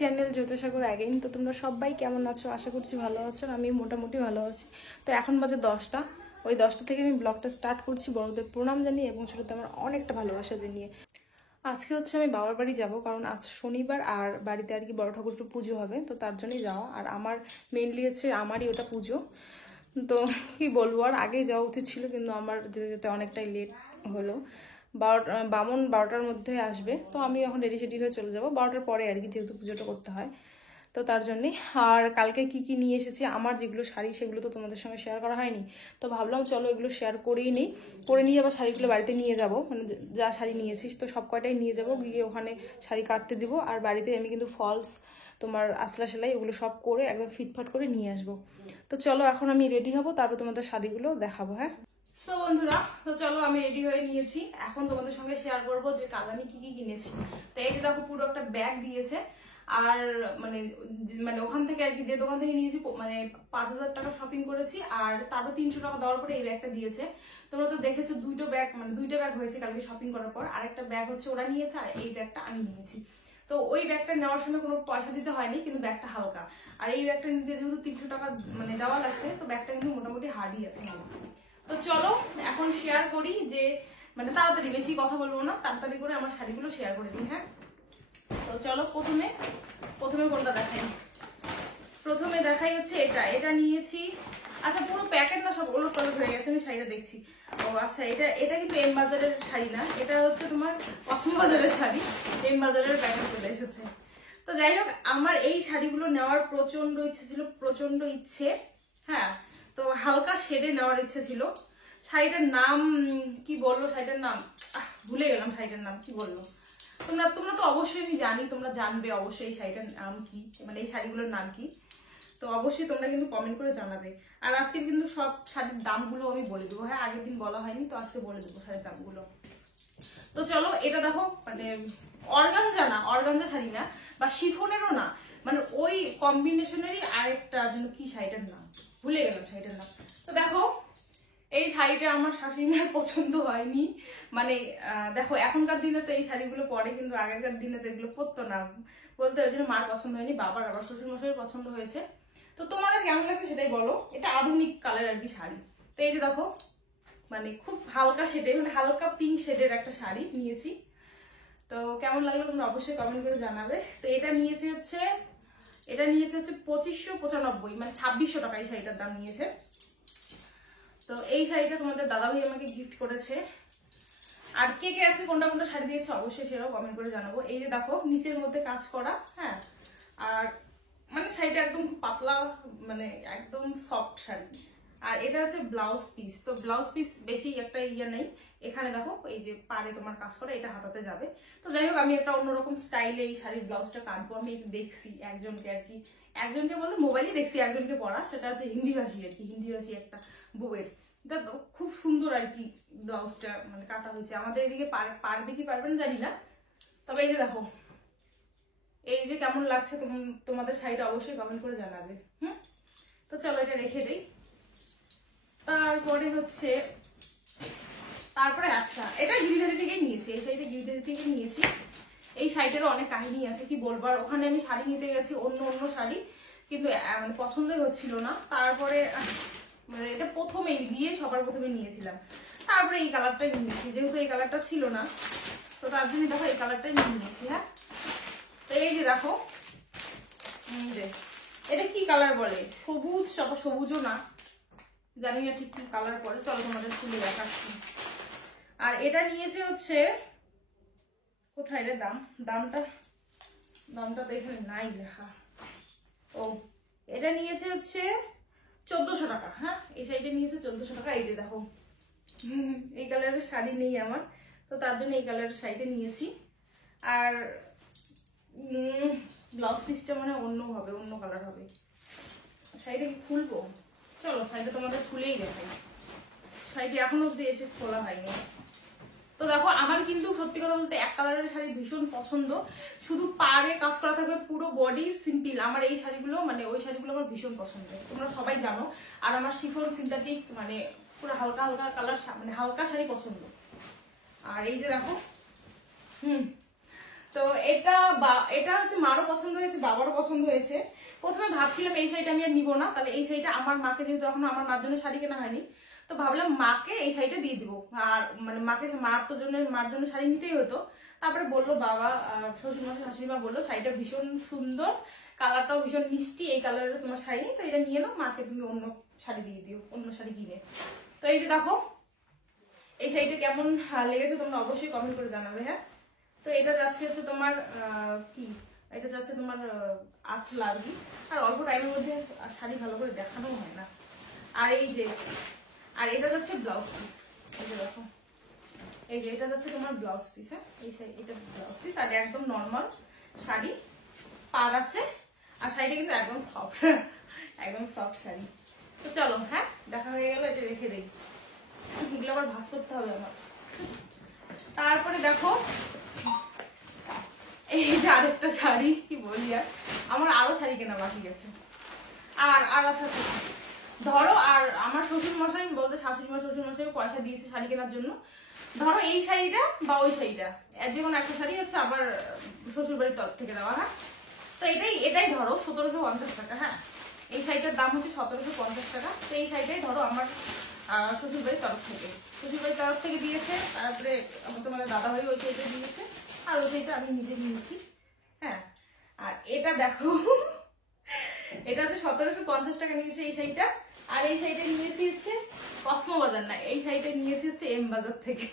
Channel জ্যোতিষাগর again. তো তোমরা সবাই কেমন আছো? আশা করছি ভালো আছো। আমি মোটামুটি ভালো আছি। তো এখন বাজে 10টা। ওই 10টা থেকে আমি ব্লগটা স্টার্ট করছি বড়দের প্রণাম জানিয়ে এবং ছোটদের আমার অনেকটা ভালোবাসা জানিয়ে। আজকে হচ্ছে আমি বাবার বাড়ি যাব, কারণ আজ শনিবার আর বাড়িতে আর কি বড় ঠাকুরটা পুজো হবে, তো তার জন্যই যাওয়া। আর আমার মেনলি হচ্ছে আমারই ওটা পুজো। তো কি বলবো, আর আগেই যাওয়া উচিত ছিল, কিন্তু আমার যেতে যেতে অনেকটাই লেট হলো। বামন 12টার মধ্যে আসবে, তো আমি এখন রেডি সেডি হয়ে চলে যাবো 12টার পরে আর কি, যেহেতু পুজোটা করতে হয়। তো তার জন্যে। আর কালকে কি কি নিয়ে এসেছি, আমার যেগুলো শাড়ি সেগুলো তো তোমাদের সঙ্গে শেয়ার করা হয়নি, তো ভাবলাম চলো এগুলো শেয়ার করেই নিই। করে নিয়ে আবার শাড়িগুলো বাড়িতে নিয়ে যাব, মানে যা শাড়ি নিয়েছিস তো সব কয়টাই নিয়ে যাব, গিয়ে ওখানে শাড়ি কাটতে দিব। আর বাড়িতে আমি কিন্তু ফলস, তোমার আসলা সেলাই ওগুলো সব করে একদম ফিটফাট করে নিয়ে আসবো। তো চলো এখন আমি রেডি হব, তারপর তোমাদের শাড়িগুলো দেখাবো। হ্যাঁ সো বন্ধুরা, তো চলো আমি রেডি হয়ে নিয়েছি। এখন তোমাদের সঙ্গে শেয়ার করবো যে কাল আমি কি কি কিনেছি। তো এই যে দেখো, পুরো একটা ব্যাগ দিয়েছে। আর মানে মানে ওখান থেকে আর কি, যে দোকান থেকে নিয়েছি, মানে 5,000 টাকা শপিং করেছি, আর তারপর 300 টাকা দেওয়ার পরে এই ব্যাগটা দিয়েছে। তোমরা তো দেখেছো দুটো ব্যাগ, মানে দুইটা ব্যাগ হয়েছে কালকে শপিং করার পর। আরেকটা ব্যাগ হচ্ছে ওরা নিয়েছে, আর এই ব্যাগটা আমি নিয়েছি। তো ওই ব্যাগটা নেওয়ার সময় কোনো পয়সা দিতে হয়নি, কিন্তু ব্যাগটা হালকা। আর এই ব্যাগটা নিতে যেহেতু 300 টাকা মানে দেওয়া লাগছে, তো ব্যাগটা কিন্তু মোটামুটি হার্ডই আছে ভালো। তো চলো এখন শেয়ার করি, যে মানে তাড়াতাড়ি, বেশি কথা বলবো না, তাড়াতাড়ি করে আমার শাড়িগুলো শেয়ার করে দিই। হ্যাঁ তো চলো, প্রথমে কোনটা দেখাই। প্রথমে দেখাই হচ্ছে এটা নিয়েছি। আচ্ছা, পুরো প্যাকেট না, সব ওলট পালট হয়ে গেছে, আমি শাড়িটা দেখছি। ও আচ্ছা, এটা কিন্তু এম বাজারের শাড়ি না, এটা হচ্ছে তোমার কসমো বাজারের শাড়ি। এম বাজারের প্যাকেট চলে এসেছে। তো যাই হোক, আমার এই শাড়িগুলো নেওয়ার প্রচন্ড ইচ্ছে ছিল, প্রচন্ড ইচ্ছে। হ্যাঁ, তো হালকা শেডে নেওয়ার ইচ্ছে ছিল। শাড়িটার নাম কি বললো, শাড়িটার নাম ভুলে গেলাম, শাড়িটার নাম কি বললো। তোমরা তো অবশ্যই, আমি জানি তোমরা জানবে অবশ্যই এই শাড়িটার নাম কি, মানে এই শাড়িগুলোর নাম কি। তো অবশ্যই তোমরা কিন্তু কমেন্ট করে জানাবে। আর আজকে কিন্তু সব শাড়ির দামগুলো আমি বলে দেবো। হ্যাঁ, আগের দিন বলা হয়নি, তো আজকে বলে দেবো শাড়ির দামগুলো। তো চলো, এটা দেখো, মানে অর্গানজা শাড়ি না, বা শিফনেরও না, মানে ওই কম্বিনেশনেরই আরেকটা যেন কি শাড়িটার নাম ভুলে গেলাম, শাড়িটার নাম। তো দেখো, এই শাড়িটা আমার শাশুড়ি মায়ের পছন্দ হয়নি। মানে দেখো, এখনকার দিনে তো এই শাড়িগুলো পরে, কিন্তু আগেরকার দিনে তো এগুলো পরতো না, বলতে ওই জন্য মার পছন্দ হয়নি, বাবার আবার শ্বশুর মশাইয়ের পছন্দ হয়েছে। তো তোমাদের কেমন লাগছে সেটাই বলো। এটা আধুনিক কালার আর কি শাড়ি। তো এই যে দেখো, মানে খুব হালকা শেডে, মানে হালকা পিঙ্ক শেডের একটা শাড়ি নিয়েছি। তো কেমন লাগলো তোমরা অবশ্যই কমেন্ট করে জানাবে। তো এটা নিয়েছে হচ্ছে 2595, মানে 2600 টাকা এই শাড়িটার দাম নিয়েছে। তো এই শাড়িটা তোমাদের দাদাভাই আমাকে গিফট করেছে। আর কে কে আছে কোনটা কোনটা শাড়ি দিয়েছে অবশ্যই সেটাও কমেন্ট করে জানাবো। এই যে দেখো, নিচের মধ্যে কাজ করা। হ্যাঁ, আর মানে শাড়িটা একদম পাতলা, মানে একদম সফট শাড়ি। আর এটা হচ্ছে ব্লাউজ পিস। তো ব্লাউজ পিস বেশি একটা নেই, এখানে দেখো এই যে পাড়ে তোমার কাজ করে, এটা হাতাতে যাবে। তো যাই হোক, আমি একটা অন্যরকম স্টাইলে এই শাড়ির ব্লাউজটা কাটবো। আমি দেখছি একজনকে আর কি, একজনকে বলতে মোবাইলে দেখছি একজনকে পরা, সেটা হচ্ছে হিন্দিভাষী আর কি, হিন্দিভাষী একটা বউয়ের। এটা খুব সুন্দর আর কি ব্লাউজটা মানে কাটা হয়েছে। আমাদের এদিকে পারবে কি পারবে না জানি না। তবে এই যে দেখো, এই যে কেমন লাগছে তোমাদের শাড়িটা অবশ্যই কমেন্ট করে জানাবে। তো চলো এটা রেখে দেই। তারপরে আচ্ছা, এটা গিরিধারি থেকে নিয়েছি, এই শাড়িটা গিরিধারি থেকে নিয়েছি। এই শাড়িটারও অনেক কাহিনী আছে, কি বলবো। আর ওখানে আমি শাড়ি নিতে গেছি, অন্য শাড়ি, কিন্তু মানে পছন্দই হচ্ছিল না। তারপরে মানে এটা সবার প্রথমে নিয়েছিলাম, তারপরে এই কালারটাই নিয়েছি, যেহেতু এই কালারটা ছিল না, তো তার জন্য দেখো এই কালারটাই নিয়েছি। হ্যাঁ, তো এই যে দেখো, এটা কি কালার বলে, সবুজ, সবুজও না, জানি না ঠিক কি কালার পরে, চলো তোমাদের খুলে দেখাচ্ছি। আর এটা নিয়েছে হচ্ছে, কোথায় রে দামটা তো এখানে নাই লেখা। ও, এটা নিয়েছে হচ্ছে 1400 টাকা। হ্যাঁ, এই শাড়িটা নিয়েছে 1400 টাকা। এই যে দেখো, এই কালারের শাড়ি নেই আমার, তো তার জন্য এই কালারের শাড়িটা নিয়েছি। আর ব্লাউজ পিসটা মানে অন্য কালার হবে। শাড়িটা কি খুলবো? চলো শাড়িটা তোমাদের খুলেই দেখাই। শাড়িটি এখনো অব্দি এসে খোলা হয়নি। তো দেখো, আমার কিন্তু সত্যি কথা বলতে এক কালারের শাড়ি ভীষণ পছন্দ, শুধু পাড়ে কাজ করা থাকবে, পুরো বডি সিম্পল। আমার এই শাড়িগুলো, মানে ওই শাড়িগুলো আমার ভীষণ পছন্দ, তোমরা সবাই জানো। আর আমার শিফন সিনথেটিক, মানে পুরো হালকা হালকা কালার, মানে হালকা শাড়ি পছন্দ। আর এই যে দেখো, তো এটা হচ্ছে মারও পছন্দ হয়েছে, বাবারও পছন্দ হয়েছে। প্রথমে ভাবছিলাম এই শাড়িটা আমি আর নিবো না, তাহলে এই শাড়িটা আমার মাকে, যেহেতু এখন আমার মার জন্য শাড়ি কেনা হয়নি, তো ভাবলাম মাকে এই শাড়িটা দিয়ে দিবো। আর মানে মাকে মার জন্য শাড়ি নিতেই হতো। তারপরে বললো বাবা, শ্বশুরমশাই শাশুড়িমা বললো শাড়িটা ভীষণ সুন্দর, কালারটাও ভীষণ মিষ্টি, এই কালারের তোমার শাড়ি নেই, তো এটা নিয়ে নাও, মাকে তুমি অন্য শাড়ি দিয়ে দিও, অন্য শাড়ি কিনে। তো এই যে দেখো এই শাড়িটা কেমন লেগেছে তোমরা অবশ্যই কমেন্ট করে জানাবে। হ্যাঁ, তো এটা যাচ্ছে হচ্ছে তোমার কি, এটা যাচ্ছে তোমার আঁচলা আর কি। আর অল্প টাইমের মধ্যে শাড়ি ভালো করে দেখানো হয় না। আর এই যে, আর এটা যাচ্ছে ব্লাউজ পিস, এই যে দেখো, এই যে এটা যাচ্ছে তোমার ব্লাউজ পিস। হ্যাঁ, এটা ব্লাউজ পিস, আর একদম নর্মাল শাড়ি, পাড় আছে, আর শাড়িটা কিন্তু একদম সফট, একদম সফট শাড়ি। তো চলো, হ্যাঁ দেখা হয়ে গেল, এটা রেখে দেই, এগুলো আবার ভাঁজ করতে হবে আমার। তারপরে দেখো এই যে আরেকটা শাড়ি, কি বলি আর, আমার আরো শাড়ি কেনা বাকি গেছে। আর আচ্ছা ধরো, আর আমার শ্বশুর মশাই বলতে, শাশুড়ি মা শ্বশুর মশাই পয়সা দিয়েছে শাড়ি কেনার জন্য। ধরো এই শাড়িটা বা ওই শাড়িটা, যে কোনো একটা শাড়ি হচ্ছে আবার শ্বশুর বাড়ির তরফ থেকে দেওয়া। হ্যাঁ, তো এটাই ধরো 1750 টাকা। হ্যাঁ, এই শাড়িটার দাম হচ্ছে 1750 টাকা। তো এই শাড়িটাই ধরো আমার শ্বশুর বাড়ির তরফ থেকে দিয়েছে। তারপরে তোমাদের দাদা ভাই ওই শাড়িটা দিয়েছে, আর ওই শাড়িটা আমি নিজে নিয়েছি। হ্যাঁ, আর এটা দেখো এটা হচ্ছে 1750 টাকা নিয়েছে এই শাড়িটা। আর এই শাড়িটা নিয়েছি হচ্ছে কসমো বাজার, না এই শাড়িটা নিয়েছি হচ্ছে এম বাজার থেকে।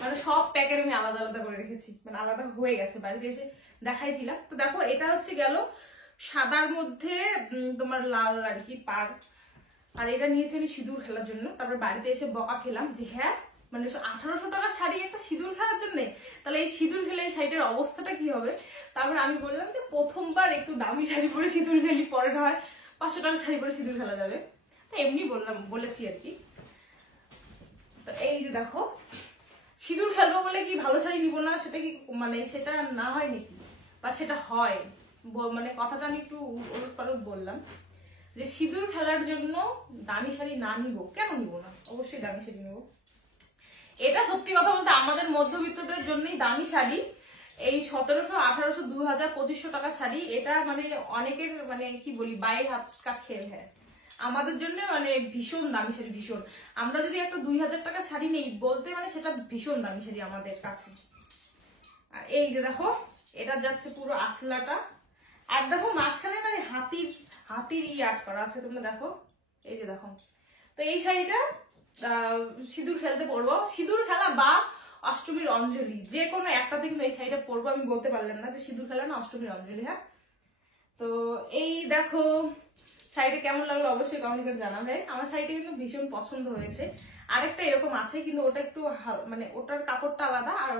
মানে সব প্যাকেট আমি আলাদা আলাদা করে রেখেছি, মানে আলাদা হয়ে গেছে, বাড়িতে এসে দেখাইছিলাম। তো দেখো এটা হচ্ছে গেল সাদার মধ্যে তোমার লাল আর কি পাড়। আর এটা নিয়েছি আমি সিঁদুর খেলার জন্য। তারপরে বাড়িতে এসে বকা খেলাম যে হ্যাঁ মানে 1800 টাকার শাড়ি একটা সিঁদুর খেলার জন্য, তাহলে এই সিঁদুর খেলে এই শাড়িটার অবস্থাটা কি হবে। তারপরে আমি বললাম যে প্রথমবার একটু দামি শাড়ি পরে সিঁদুর খেলি, পরে হয় 500 টাকার শাড়ি পরে সিঁদুর খেলা যাবে। তো এমনি বলেছি আর কি। তো এই যে দেখো, সিঁদুর খেলবো বলে কি ভালো শাড়ি নিবো না, সেটা কি মানে সেটা না হয় নাকি, বা সেটা হয়, মানে কথাটা আমি একটু ওলট পালট বললাম যে সিঁদুর খেলার জন্য দামি শাড়ি না নিব, কেন নিব না, অবশ্যই দামি শাড়ি নিব। এটা সত্যি কথা বলতে আমাদের মধ্যবিত্তদের জন্যই দামি শাড়ি। এই 1700, 1800, 2000, 2500 টাকার শাড়ি, এটা মানে অনেকের মানে কি বলি বাইরে হাত কা খেল। হ্যাঁ, আমাদের জন্য মানে ভীষণ দামি শাড়ি, ভীষণ। আমরা যদি একটা 2000 টাকার শাড়ি নেই বলতে মানে সেটা ভীষণ দামি শাড়ি আমাদের কাছে। আর এই যে দেখো এটা যাচ্ছে পুরো আসলাটা, আর দেখো মাঝখানে মানে হাতির আর্ট করা আছে, তোমরা দেখো, এই যে দেখো। তো এই শাড়িটা সিঁদুর খেলতে পরবো, সিঁদুর খেলা বা অষ্টমীর অঞ্জলি, যে কোনো একটাতে কিন্তু এই শাড়িটা পরবো। আমি বলতে পারলাম না যে সিঁদুর খেলা না অষ্টমীর অঞ্জলি। হ্যাঁ, তো এই দেখো শাড়িটা কেমন লাগলো অবশ্যই কমেন্ট করে জানাবে। আমার শাড়িটা কিন্তু ভীষণ পছন্দ হয়েছে। আরেকটা এরকম আছে কিন্তু ওটা একটু মানে ওটার কাপড়টা আলাদা, আর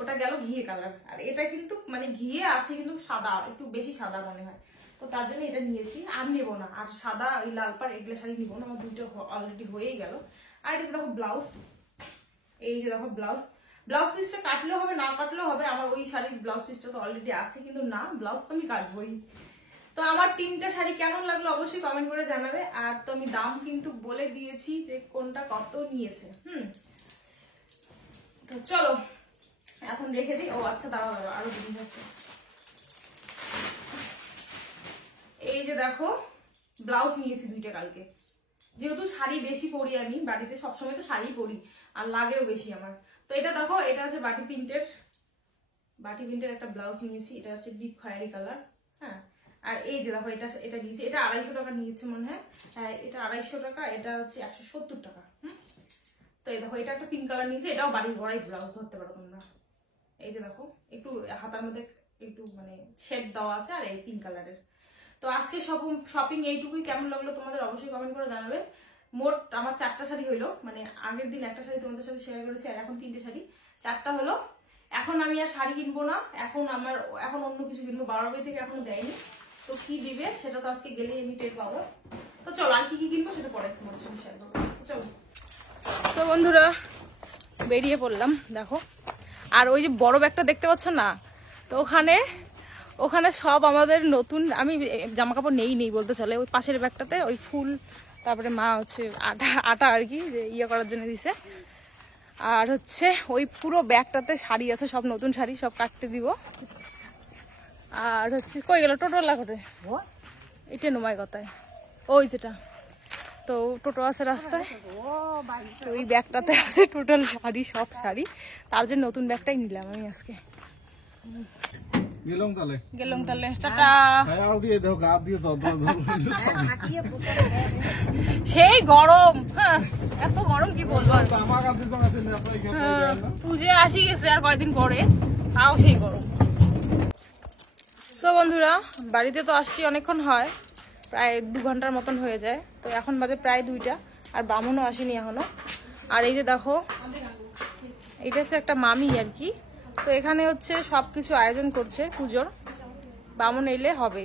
ওটা গেল ঘিয়ে কালার, আর এটা কিন্তু মানে ঘিয়ে আছে কিন্তু সাদা, একটু বেশি সাদা মনে হয়, তো তার জন্য এটা নিয়েছি। আর নেবো না, আর সাদা ওই লাল পাড় এগুলো শাড়ি নিবো না, আমার দুটো অলরেডি হয়েই গেল। আর এটা দেখো ব্লাউজ, এই যে দেখো ব্লাউজ পিসটা কাটলেও হবে না কাটলেও হবে, আমার ওই শাড়ির ব্লাউজ পিসটা তো অলরেডি আছে, কিন্তু না ব্লাউজ তো আমি কাটবোই। তো আমার 3টা শাড়ি কেমন লাগলো অবশ্যই কমেন্ট করে জানাবে। আর তো আমি দাম কিন্তু বলে দিয়েছি যে কোনটা কত নিয়েছে। তো চলো এখন রেখে দিই। ও আচ্ছা দাঁড়াও আরো জিনিস আছে। এই যে দেখো ব্লাউজ নিয়েছি 2টা কালকে, যেহেতু শাড়ি বেশি পরি আমি বাড়িতে, সবসময় তো শাড়ি পরি আর লাগেও বেশি আমার। তো এটা দেখো, এটা আছে বাটি প্রিন্টের একটা ব্লাউজ নিয়েছি, এটা আছে ডিপ খয়েরি কালার। হ্যাঁ, আর এই যে দেখো এটা নিয়েছি, এটা 250 টাকা নিয়েছে মনে হয়। হ্যাঁ, এটা 250 টাকা, এটা হচ্ছে 170 টাকা। তো এই দেখো এটা একটা পিঙ্ক কালার নিয়েছে, এটাও বাড়ির বড়াই ব্লাউজ ধরতে পারো তোমরা। এই যে দেখো একটু হাতার মধ্যে একটু মানে শেড দেওয়া আছে, আর এই পিঙ্ক কালারের। তো আজকে শপিং এইটুকুই। কেমন লাগলো তোমাদের অবশ্যই কমেন্ট করে জানাবে। মোট আমার 4টা শাড়ি হইলো, মানে আগের দিন একটা শাড়ি তোমাদের সাথে শেয়ার করেছি, আর এখন 3টে শাড়ি, 4টা হলো। এখন আমি আর শাড়ি কিনবো না, এখন অন্য কিছু কিনবো। 12 বাজে থেকে এখন দেয়নি, তো কি দিবে সেটা তো আজকে গেলেই আমি টের পাবো। তো চলো আর কি কিনবো সেটা পরে তোমাদের সঙ্গে শেয়ার করবো। চলো, তো বন্ধুরা বেরিয়ে পড়লাম দেখো। আর ওই যে বড় ব্যাগটা দেখতে পাচ্ছ না, তো ওখানে সব আমাদের নতুন, আমি জামা কাপড় নেই বলতে চলে। ওই পাশের ব্যাগটাতে ওই ফুল, তারপরে মা হচ্ছে আটা আর কি ইয়ে করার জন্য দিছে। আর হচ্ছে ওই পুরো ব্যাগটাতে শাড়ি আছে, সব নতুন শাড়ি, সব কাটতে দিব। আর হচ্ছে কই গেল টোটোলা করে, এটা নোমাই কথায় ওই যেটা, তো টোটো আছে রাস্তায়, তো ওই ব্যাগটাতে আছে টোটাল শাড়ি, সব শাড়ি। তার জন্য নতুন ব্যাগটাই নিলাম আমি আজকে। গেলাম তাহলে, টাটা। সেই গরম, হ্যাঁ এত গরম কি বলবো। পুজো আসি গেছে আর কয়েকদিন পরে, তাও সেই গরম। সো বন্ধুরা, বাড়িতে তো আসছি অনেকক্ষণ হয়, প্রায় 2 ঘন্টার মতন হয়ে যায়। তো এখন বাজে প্রায় 2টা, আর বামুনও আসেনি এখনো। আর এই যে দেখো, এটা হচ্ছে একটা মামি আর কি। তো এখানে হচ্ছে সবকিছু আয়োজন করছে পুজোর, বামুন এলে হবে।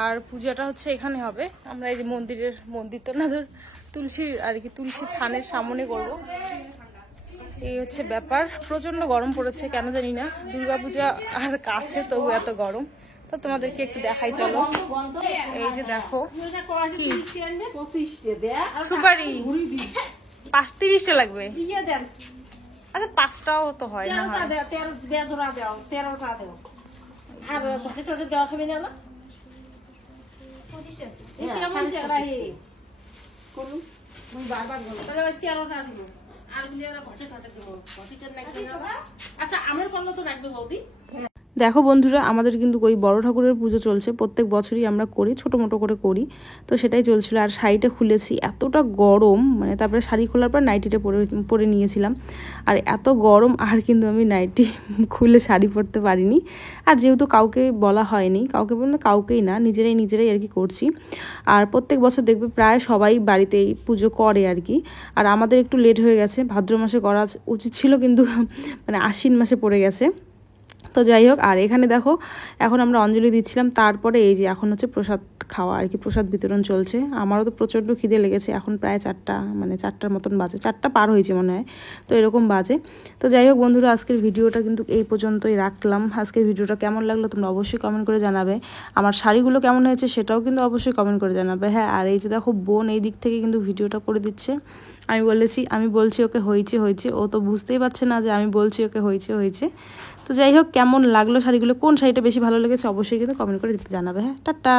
আর পূজাটা হচ্ছে এখানে হবে, আমরা এই যে মন্দির তো না, ধর তুলসীর আর কি, তুলসী থানের সামনে করব। এই হচ্ছে ব্যাপার। প্রচন্ড গরম পড়েছে কেন জানি না, দুর্গাপূজা আর কাছে তবু এত গরম। তো তোমাদেরকে একটু দেখাই চলো। এই যে দেখো, সুপারি 5-30টা লাগবে। আচ্ছা 5টাও তো হয় না, আচ্ছা আমের পণ্য তো রাখবে বৌদি। দেখো বন্ধুরা, আমাদের কিন্তু ওই বড় ঠাকুরের পুজো চলছে, প্রত্যেক বছরই আমরা করি, ছোটো মোটো করে করি। তো সেটাই চলছিল। আর শাড়িটা খুলেছি, এতটা গরম, মানে তারপরে শাড়ি খোলার পর নাইটিটা পরে নিয়েছিলাম। আর এত গরম, আর কিন্তু আমি নাইটি খুলে শাড়ি পরতে পারিনি। আর যেহেতু কাউকে বলা হয়নি, কাউকে বলতে কাউকেই না, নিজেরাই আর কি করছি। আর প্রত্যেক বছর দেখবে প্রায় সবাই বাড়িতেই পুজো করে আর কি। আর আমাদের একটু লেট হয়ে গেছে, ভাদ্র মাসে করা উচিত ছিল, কিন্তু মানে আশ্বিন মাসে পড়ে গেছে। তো যাই হোক, আর এখানে দেখো এখন আমরা অঞ্জলি দিচ্ছিলাম, তারপরে এই যে এখন হচ্ছে প্রসাদ খাওয়া আর কি, প্রসাদ বিতরণ চলছে। আমারও তো প্রচণ্ড খিদে লেগেছে, এখন প্রায় 4টার মতন বাজে, 4টা পার হয়েছে মনে হয়, তো এরকম বাজে। তো যাই হোক বন্ধুরা, আজকের ভিডিওটা কিন্তু এই পর্যন্তই রাখলাম। আজকের ভিডিওটা কেমন লাগলো তোমরা অবশ্যই কমেন্ট করে জানাবে। আমার শাড়িগুলো কেমন হয়েছে সেটাও কিন্তু অবশ্যই কমেন্ট করে জানাবে। হ্যাঁ, আর এই যে দেখো বোন এই দিক থেকে কিন্তু ভিডিওটা করে দিচ্ছে। আমি বলছি ওকে হয়েছে, ও তো বুঝতেই পারছে না যে আমি বলছি ওকে হয়েছে। তো যাই হোক, কেমন লাগলো শাড়িগুলো, কোন শাড়িটা বেশি ভালো লেগেছে অবশ্যই কিন্তু কমেন্ট করে জানাবে। হ্যাঁ, টাটা।